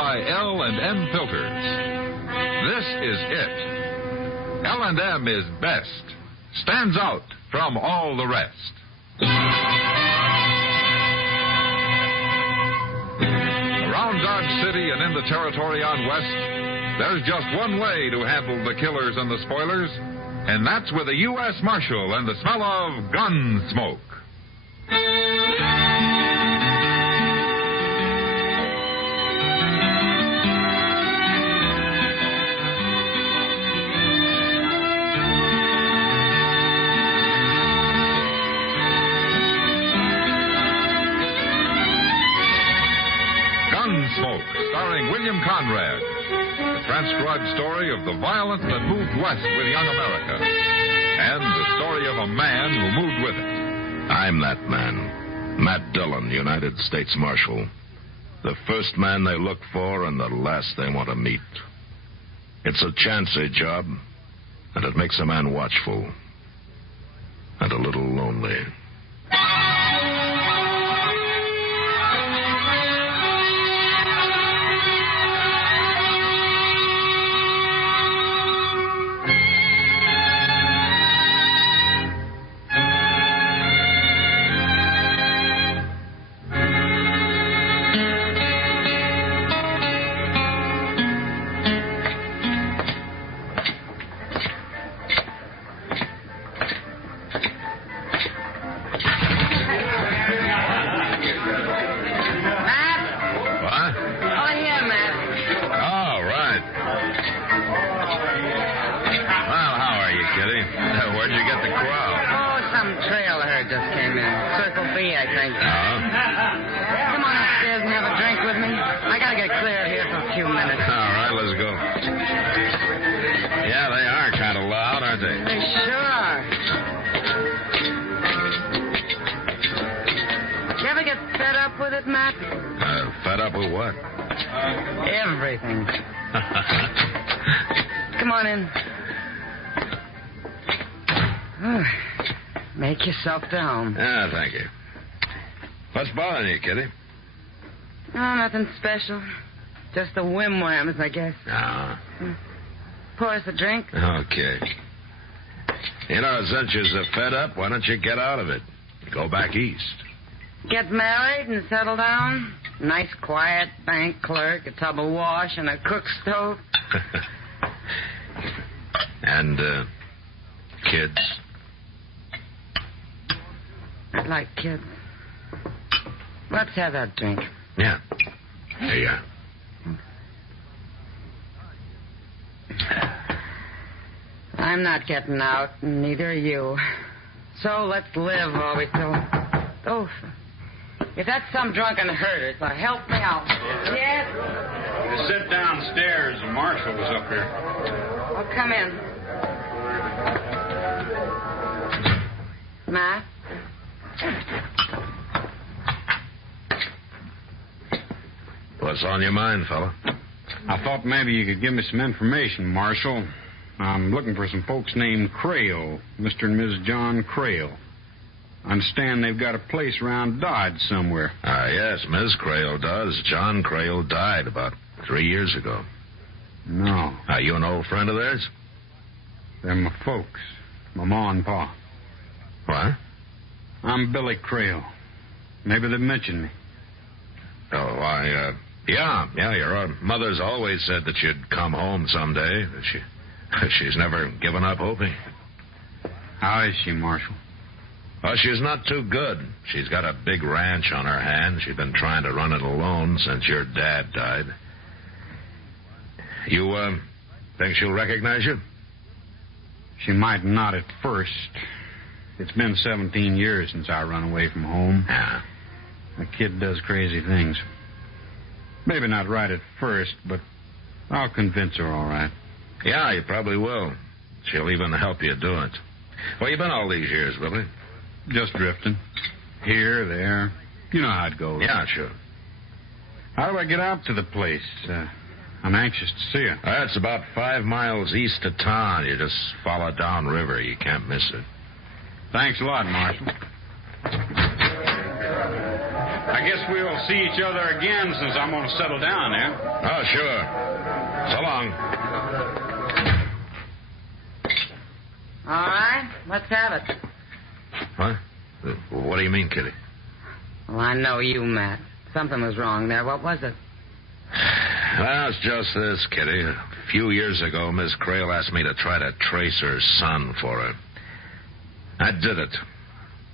by L&M Filters. This is it. L&M is best. Stands out from all the rest. Around Dodge City and in the territory on West, there's just one way to handle the killers and the spoilers, and that's with a U.S. Marshal and the smell of Gunsmoke. Gunsmoke, starring William Conrad. The transcribed story of the violence that moved west with young America. And the story of a man who moved with it. I'm that man. Matt Dillon, United States Marshal. The first man they look for and the last they want to meet. It's a chancy job, and it makes a man watchful. And a little lonely. Where'd you get the crowd? Oh, some trail herd just came in. Circle B, I think. Come on upstairs and have a drink with me. I gotta get clear here for a few minutes. All right, let's go. Yeah, they are kind of loud, aren't they? They sure are. You ever get fed up with it, Matt? Fed up with what? Everything. Come on in. Make yourself to home. Yeah, thank you. What's bothering you, Kitty? Oh, nothing special. Just the whim-whams, I guess. Pour us a drink. Okay. You know, since you're so fed up, why don't you get out of it? Go back east. Get married and settle down? Nice, quiet bank clerk, a tub of wash, and a cook stove. And, kids? I'd like kids. Let's have that drink. Yeah. Here you are. I'm not getting out, and neither are you. So let's live while we still... Oh, if that's some drunken herder, so help me out. Yes? You sit downstairs. The marshal was up here. Oh, come in. Matt? What's on your mind, fella? I thought maybe you could give me some information, Marshal. I'm looking for some folks named Crale, Mr. and Mrs. John Crale. I understand they've got a place around Dodge somewhere. Yes, Ms. Crale does. John Crale died about 3 years ago. No. Are you an old friend of theirs? They're my folks. My ma and pa. What? I'm Billy Crale. Maybe they've mentioned me. Oh, why, yeah, your mother's always said that you'd come home someday. She's never given up hoping. How is she, Marshal? Well, she's not too good. She's got a big ranch on her hands. She's been trying to run it alone since your dad died. You, think she'll recognize you? She might not at first. It's been 17 years since I run away from home. Yeah. The kid does crazy things. Maybe not right at first, but I'll convince her all right. Yeah, you probably will. She'll even help you do it. Where you been all these years, Billy? Just drifting. Here, there. You know how it goes. Yeah, sure. How do I get out to the place? I'm anxious to see her. It's about 5 miles east of town. You just follow downriver. You can't miss it. Thanks a lot, Marshal. I I guess we'll see each other again since I'm going to settle down there. Oh, sure. So long. All right, let's have it. What? What do you mean, Kitty? Well, I know you, Matt. Something was wrong there. What was it? Well, it's just this, Kitty. A few years ago, Miss Crale asked me to try to trace her son for her. I did it.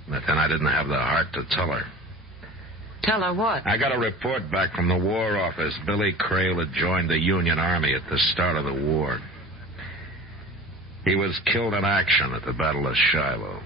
But then I didn't have the heart to tell her. Tell her what? I got a report back from the War Office. Billy Crale had joined the Union Army at the start of the war. He was killed in action at the Battle of Shiloh.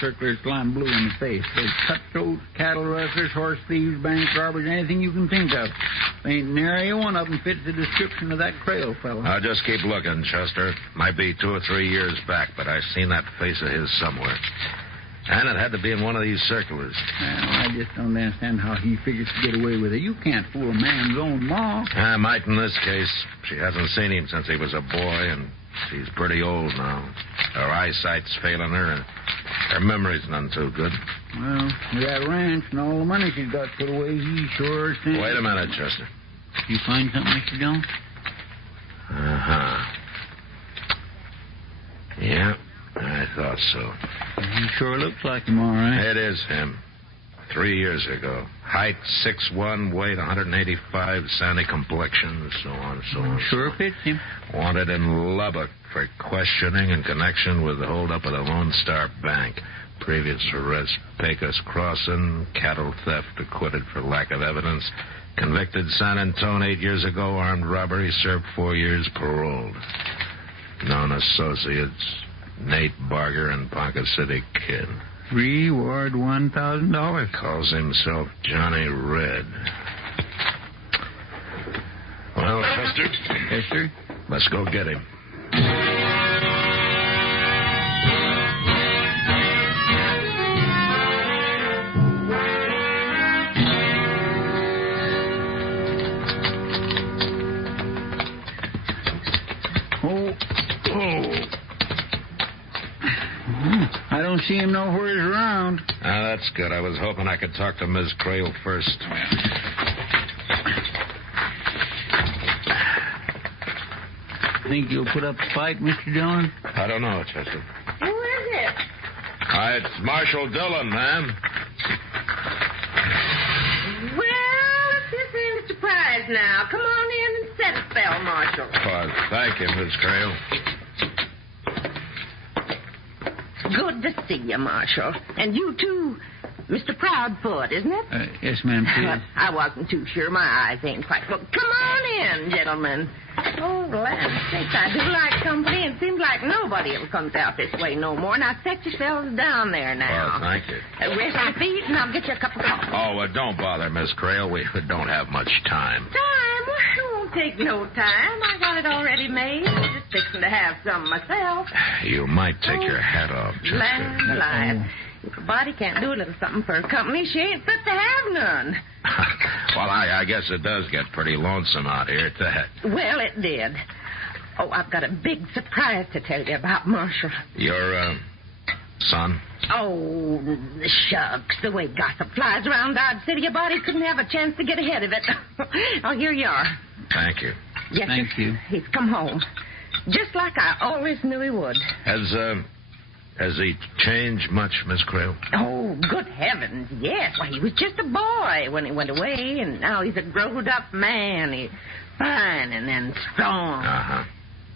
Circulars till I'm blue in the face. There's cutthroats, cattle rustlers, horse thieves, bank robbers, anything you can think of. Ain't nary one of them fits the description of that Crale fellow. I'll just keep looking, Chester. Might be 2 or 3 years back, but I seen that face of his somewhere. And it had to be in one of these circulars. Well, I just don't understand how he figures to get away with it. You can't fool a man's own ma. I might in this case. She hasn't seen him since he was a boy, and she's pretty old now. Her eyesight's failing her, and her memory's none too good. Well, with that ranch and all the money she's got put away, he sure thinks... Wait a minute, Chester. You find something, Mr. Dillon? Uh-huh. Yeah, I thought so. He sure looks like him, all right. It is him. 3 years ago. Height 6'1", weight 185, sandy complexion, so on, so on. Sure fits him. Wanted in Lubbock for questioning in connection with the holdup of the Lone Star Bank. Previous arrest, Pecos Crossing, cattle theft, acquitted for lack of evidence. Convicted San Antone 8 years ago, armed robbery, served 4 years, paroled. Known associates, Nate Barger and Ponca City Kid. Reward $1,000. Calls himself Johnny Red. Well, Chester? Yes, sir? Let's go get him. I don't see him nowhere around. That's good. I was hoping I could talk to Ms. Crale first. Think you'll put up a fight, Mr. Dillon? I don't know, Chester. Who is it? It's Marshal Dillon, ma'am. Well, this ain't a surprise now. Come on in and set a spell, Marshal. Oh, thank you, Miss Crale. Good to see you, Marshal. And you, too, Mr. Proudfoot, isn't it? Yes, ma'am, please. I wasn't too sure. My eyes ain't quite... Well, come on in, gentlemen. Oh, land sakes, I do like company. It seems like nobody ever comes out this way no more. Now, set yourselves down there now. Well, thank you. Rest your feet, and I'll get you a cup of coffee. Oh, don't bother, Miss Crale. We don't have much time. Time? Well, it won't take no time. I got it already made. I'm just fixing to have some myself. You might take your hat off, Chester. Land alive. If a body can't do a little something for her company, she ain't fit to have none. Well, I guess it does get pretty lonesome out here at that. Well, it did. Oh, I've got a big surprise to tell you about, Marshal. Your, son? Oh, shucks. The way gossip flies around Dodge City, a body couldn't have a chance to get ahead of it. Oh, here you are. Thank you. Yes, Thank sir. you. He's come home. Just like I always knew he would. Has he changed much, Miss Crale? Oh, good heavens, yes. Why, he was just a boy when he went away, and now he's a grown-up man. He's fine and strong. Uh-huh.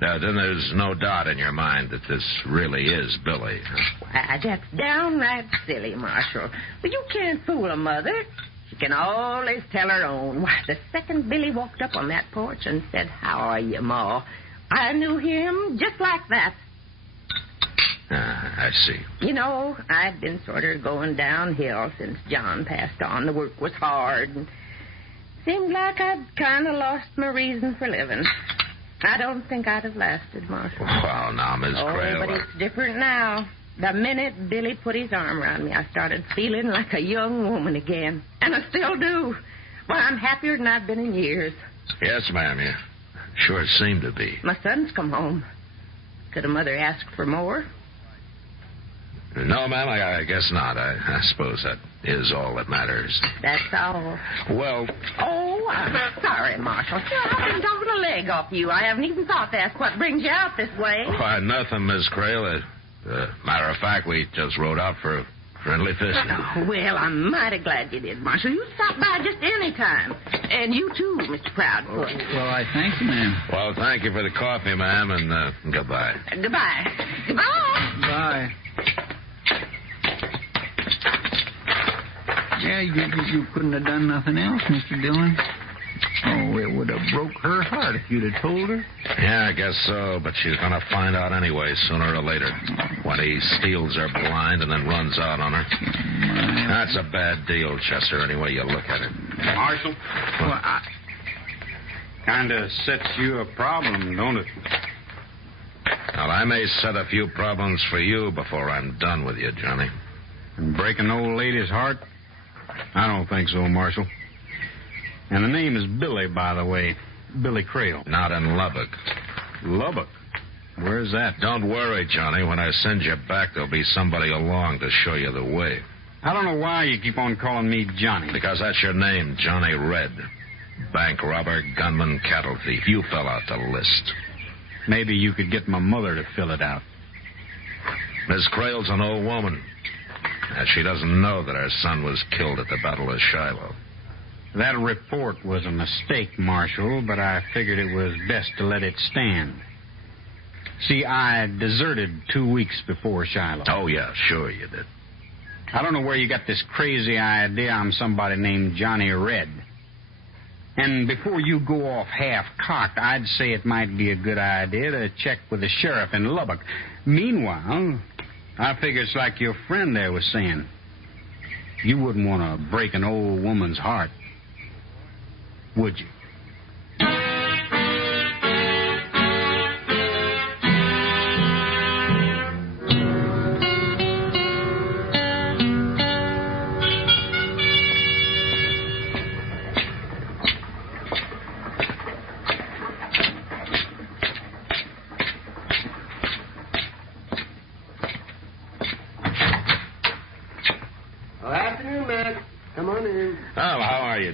Then there's no doubt in your mind that this really is Billy, huh? Why, that's downright silly, Marshal. But you can't fool a mother. She can always tell her own. Why, the second Billy walked up on that porch and said, "How are you, Ma?" I knew him just like that. I see. You know, I've been sort of going downhill since John passed on. The work was hard, and seemed like I'd kind of lost my reason for living. I don't think I'd have lasted, Marshal. Well, now, Miss Crale... but it's different now. The minute Billy put his arm around me, I started feeling like a young woman again. And I still do. Well, I'm happier than I've been in years. Yes, ma'am, you sure seem to be. My son's come home. Could a mother ask for more? No, ma'am, I guess not. I suppose that is all that matters. That's all. Well... Oh, I'm sorry, Marshal. I've been talking a leg off you. I haven't even thought that's what brings you out this way. Why, nothing, Miss Crale. Matter of fact, we just rode out for a friendly fist. Oh, well, I'm mighty glad you did, Marshal. You stop by just any time. And you too, Mr. Proudfoot. Well, I thank you, ma'am. Well, thank you for the coffee, ma'am, and goodbye. Goodbye. Goodbye. Bye. Yeah, you couldn't have done nothing else, Mr. Dillon. Oh, it would have broke her heart if you'd have told her. Yeah, I guess so, but she's going to find out anyway, sooner or later. When he steals her blind and then runs out on her. That's a bad deal, Chester, any way you look at it. Marshal? Well, Kind of sets you a problem, don't it? Well, I may set a few problems for you before I'm done with you, Johnny. And break an old lady's heart? I don't think so, Marshal. And the name is Billy, by the way. Billy Crale. Not in Lubbock. Lubbock? Where's that? Don't worry, Johnny. When I send you back, there'll be somebody along to show you the way. I don't know why you keep on calling me Johnny. Because that's your name, Johnny Red. Bank robber, gunman, cattle thief. You fell out the list. Maybe you could get my mother to fill it out. Miss Crale's an old woman. And she doesn't know that her son was killed at the Battle of Shiloh. That report was a mistake, Marshal, but I figured it was best to let it stand. See, I deserted 2 weeks before Shiloh. Oh, yeah, sure you did. I don't know where you got this crazy idea I'm somebody named Johnny Red. And before you go off half-cocked, I'd say it might be a good idea to check with the sheriff in Lubbock. Meanwhile, I figure it's like your friend there was saying. You wouldn't want to break an old woman's heart, would you?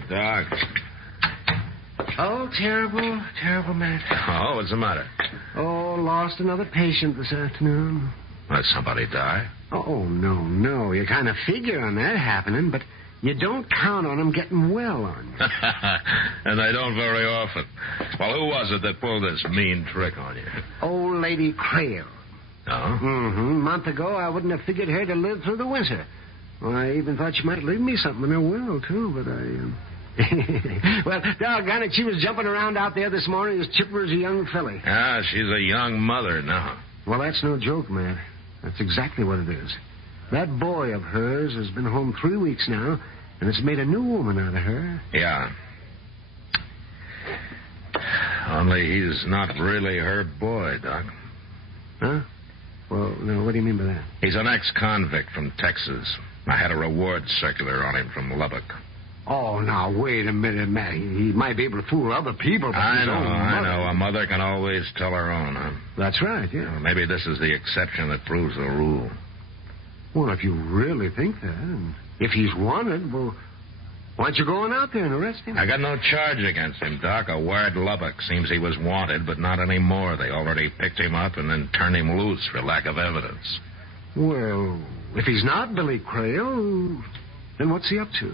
Doc. Oh, terrible matter. Oh, what's the matter? Oh, lost another patient this afternoon. Let somebody die? Oh, no. You kind of figure on that happening, but you don't count on them getting well on you. And they don't very often. Well, who was it that pulled this mean trick on you? Old Lady Crale. Oh? Mm-hmm. A month ago, I wouldn't have figured her to live through the winter. Well, I even thought she might leave me something in her will, too, but well, doggone it, she was jumping around out there this morning as chipper as a young filly. Ah, she's a young mother now. Well, that's no joke, Matt. That's exactly what it is. That boy of hers has been home 3 weeks now, and it's made a new woman out of her. Yeah. Only he's not really her boy, Doc. Huh? Well, no, what do you mean by that? He's an ex-convict from Texas. I had a reward circular on him from Lubbock. Oh, now, wait a minute, Matt. He might be able to fool other people, but I his own know. mother. A mother can always tell her own, huh? That's right, yeah. Well, maybe this is the exception that proves the rule. Well, if you really think that, and if he's wanted, well, why don't you go on out there and arrest him? I got no charge against him, Doc. A wired Lubbock. Seems he was wanted, but not anymore. They already picked him up and then turned him loose for lack of evidence. Well, if he's not Billy Crale, then what's he up to?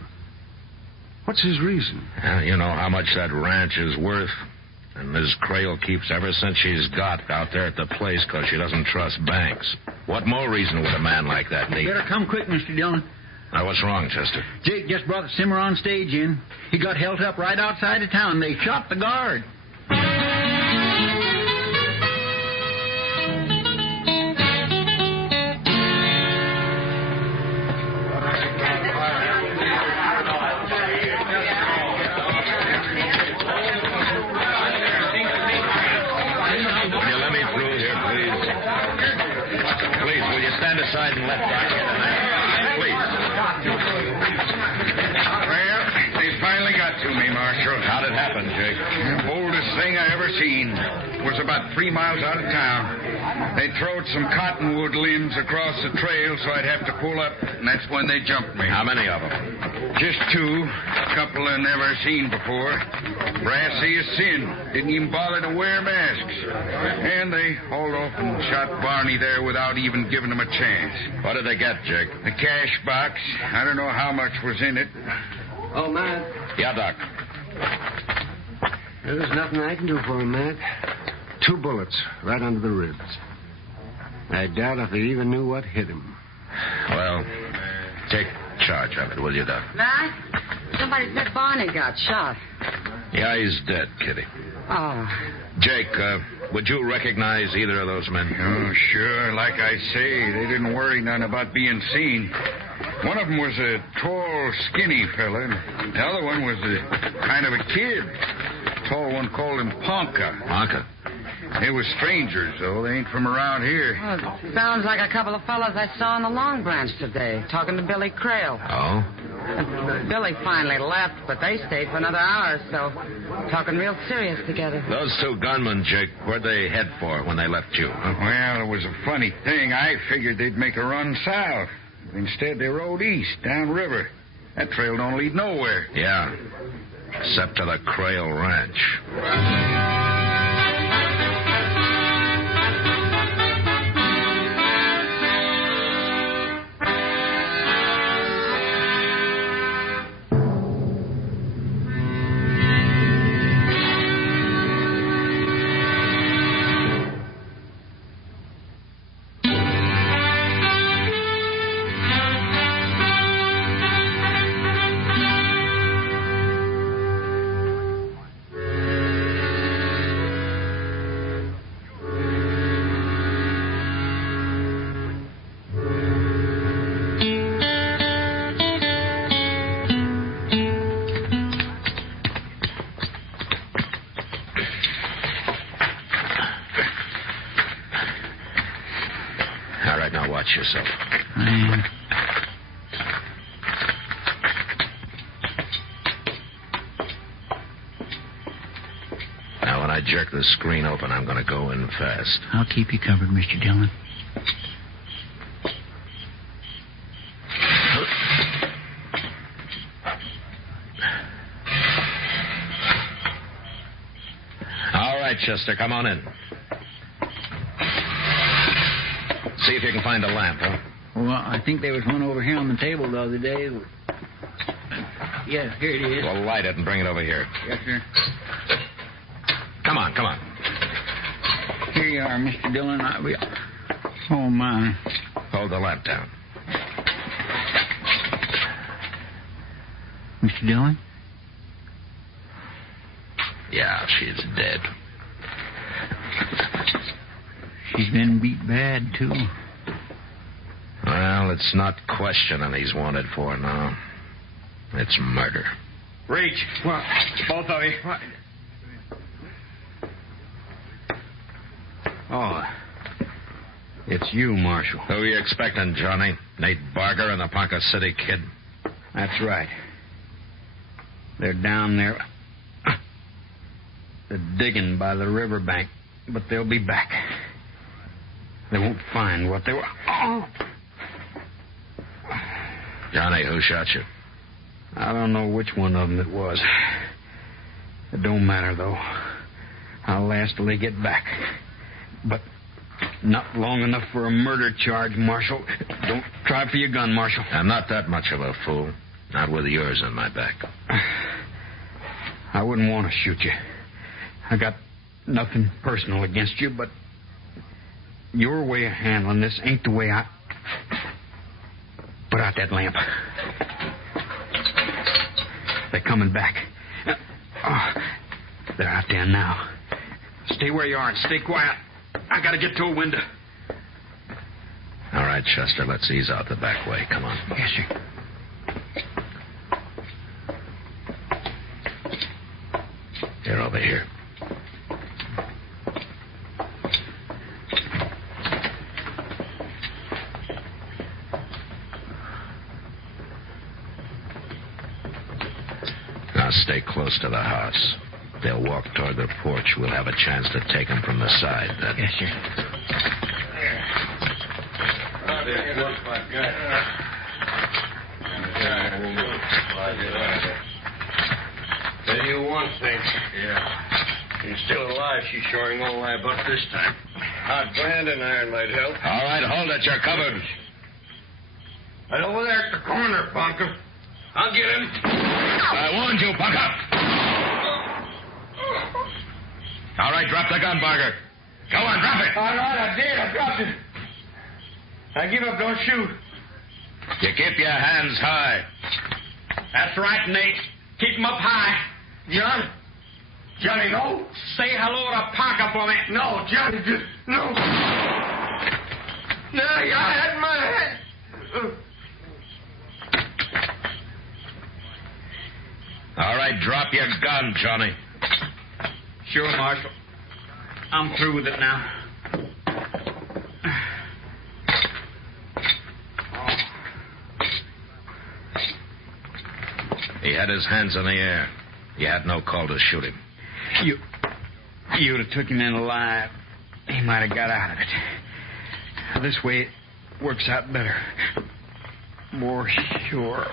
What's his reason? You know how much that ranch is worth. And Ms. Crale keeps ever since she's got out there at the place because she doesn't trust banks. What more reason would a man like that need? Better come quick, Mr. Dillon. Now, what's wrong, Chester? Jake just brought the Cimarron stage in. He got held up right outside of town. They shot the guard. Aside and let Doc get a man. Please. Well, they finally got to me, Marshal. How'd it happen, Jake? The boldest thing I ever seen was about 3 miles out of town. They throwed some cottonwood limbs across the trail, so I'd have to pull up, and that's when they jumped me. How many of them? Just 2. A couple I never seen before. Brassy as sin. Didn't even bother to wear masks. And they hauled off and shot Barney there without even giving him a chance. What did they get, Jake? The cash box. I don't know how much was in it. Oh, Matt. Yeah, Doc. There's nothing I can do for him, Matt. 2 bullets right under the ribs. I doubt if they even knew what hit him. Well, take charge of it, will you, Doc? Matt? Somebody said Barney got shot. Yeah, he's dead, Kitty. Oh. Jake, would you recognize either of those men? Oh, sure. Like I say, they didn't worry none about being seen. One of them was a tall, skinny fella. The other one was a kind of a kid. The tall one called him Ponca. Ponca? They were strangers, though. They ain't from around here. Well, it sounds like a couple of fellas I saw on the Long Branch today, talking to Billy Crale. Oh? Billy finally left, but they stayed for another hour or so, talking real serious together. Those 2 gunmen, Jake, where'd they head for when they left you? Huh? Well, it was a funny thing. I figured they'd make a run south. Instead, they rode east, downriver. That trail don't lead nowhere. Yeah, except to the Crale Ranch. All right, now watch yourself. Now, when I jerk the screen open, I'm going to go in fast. I'll keep you covered, Mr. Dillon. All right, Chester, come on in. See if you can find a lamp, huh? Well, I think there was one over here on the table the other day. Yeah, here it is. Well, light it and bring it over here. Yes, sir. Come on. Here you are, Mr. Dillon. Oh, my. Hold the lamp down. Mr. Dillon? Yeah, she's dead. She's been beat bad, too. Well, it's not questioning he's wanted for now. It's murder. Reach. What? Both of you. What? Oh, it's you, Marshal. Who are you expecting, Johnny? Nate Barger and the Ponca City Kid? That's right. They're down there. They're digging by the riverbank, but they'll be back. They won't find what they were. Oh! Johnny, who shot you? I don't know which one of them it was. It don't matter, though. I'll last till they get back. But not long enough for a murder charge, Marshal. Don't try for your gun, Marshal. I'm not that much of a fool. Not with yours on my back. I wouldn't want to shoot you. I got nothing personal against you, but your way of handling this ain't the way I... But out that lamp. They're coming back. Oh, they're out there now. Stay where you are and stay quiet. I gotta get to a window. All right, Chester, let's ease out the back way. Come on. Yes, sir. Here, over here. Now stay close to the house. They'll walk toward the porch. We'll have a chance to take them from the side. Yes, sir. What do you want, Saint? Yeah. She's still alive. She's sure ain't gonna lie about this time. Hot branding iron might help. All right, hold it. You're covered. Right over there at the corner, Bunker. I'll get him. I warned you, Bunker. All right, drop the gun, Barker. Go on, drop it. All right, I did. I dropped it. I give up. Don't shoot. You keep your hands high. That's right, Nate. Keep 'em up high. John? Johnny, no. Say hello to Parker for me. No, Johnny, just, no. No, I had my head. All right, drop your gun, Johnny. Sure, Marshal. I'm through with it now. He had his hands in the air. You had no call to shoot him. You'd have took him in alive. He might have got out of it. This way it works out better. More sure.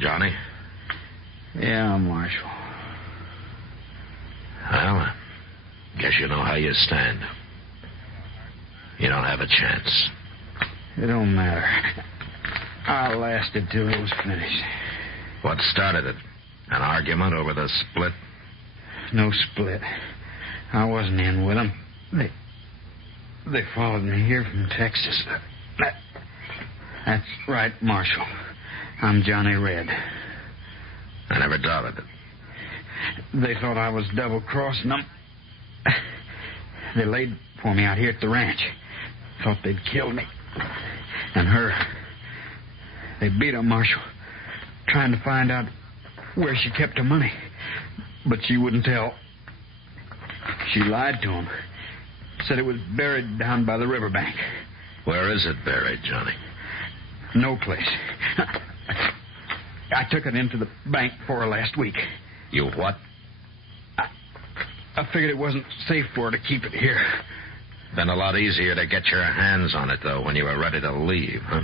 Johnny? Yeah, Marshal. Well, guess you know how you stand. You don't have a chance. It don't matter. I lasted till it was finished. What started it? An argument over the split? No split. I wasn't in with them. They followed me here from Texas. That's right, Marshal. I'm Johnny Red. I never doubted it. They thought I was double-crossing them. They laid for me out here at the ranch. Thought they'd kill me. And her. They beat her, Marshal. Trying to find out where she kept her money. But she wouldn't tell. She lied to them. Said it was buried down by the riverbank. Where is it buried, Johnny? No place. I took it into the bank for her last week. You what? I figured it wasn't safe for her to keep it here. Been a lot easier to get your hands on it, though, when you were ready to leave, huh?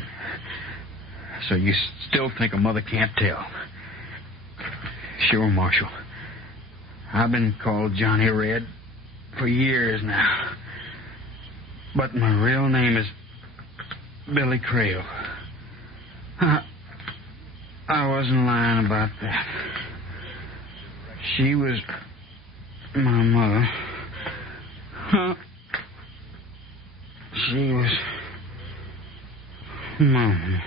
So you still think a mother can't tell? Sure, Marshal. I've been called Johnny Red for years now. But my real name is Billy Crale. I wasn't lying about that. She was my mother. She was Mom.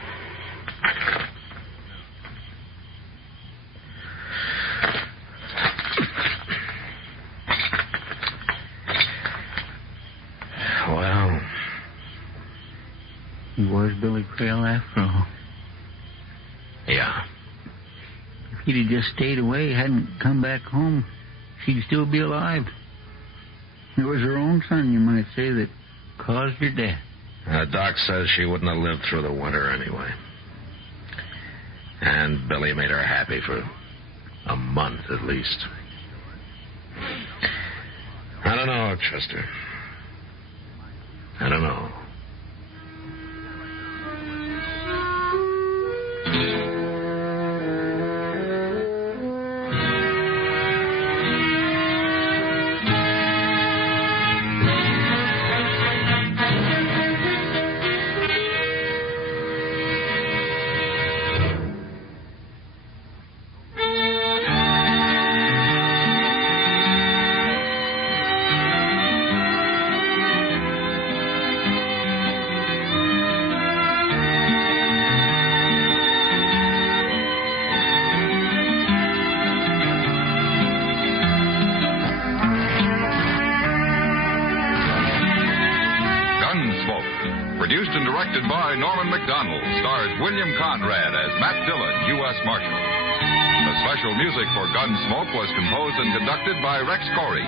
Well, He was Billy Crale after all. yeah. If he'd have just stayed away, hadn't come back home, she'd still be alive. It was her own son, you might say, that caused her death. Doc says she wouldn't have lived through the winter anyway. And Billy made her happy for a month at least. I don't know, Chester. I don't know. by Norman McDonald, stars William Conrad as Matt Dillon, U.S. Marshal. The special music for Gunsmoke was composed and conducted by Rex Corey.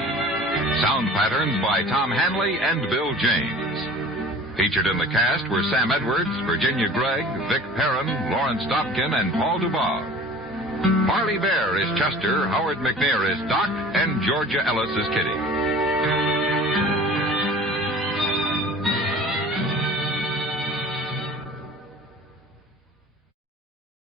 Sound patterns by Tom Hanley and Bill James. Featured in the cast were Sam Edwards, Virginia Gregg, Vic Perrin, Lawrence Dobkin, and Paul Dubois. Marley Bear is Chester, Howard McNair is Doc, and Georgia Ellis is Kitty.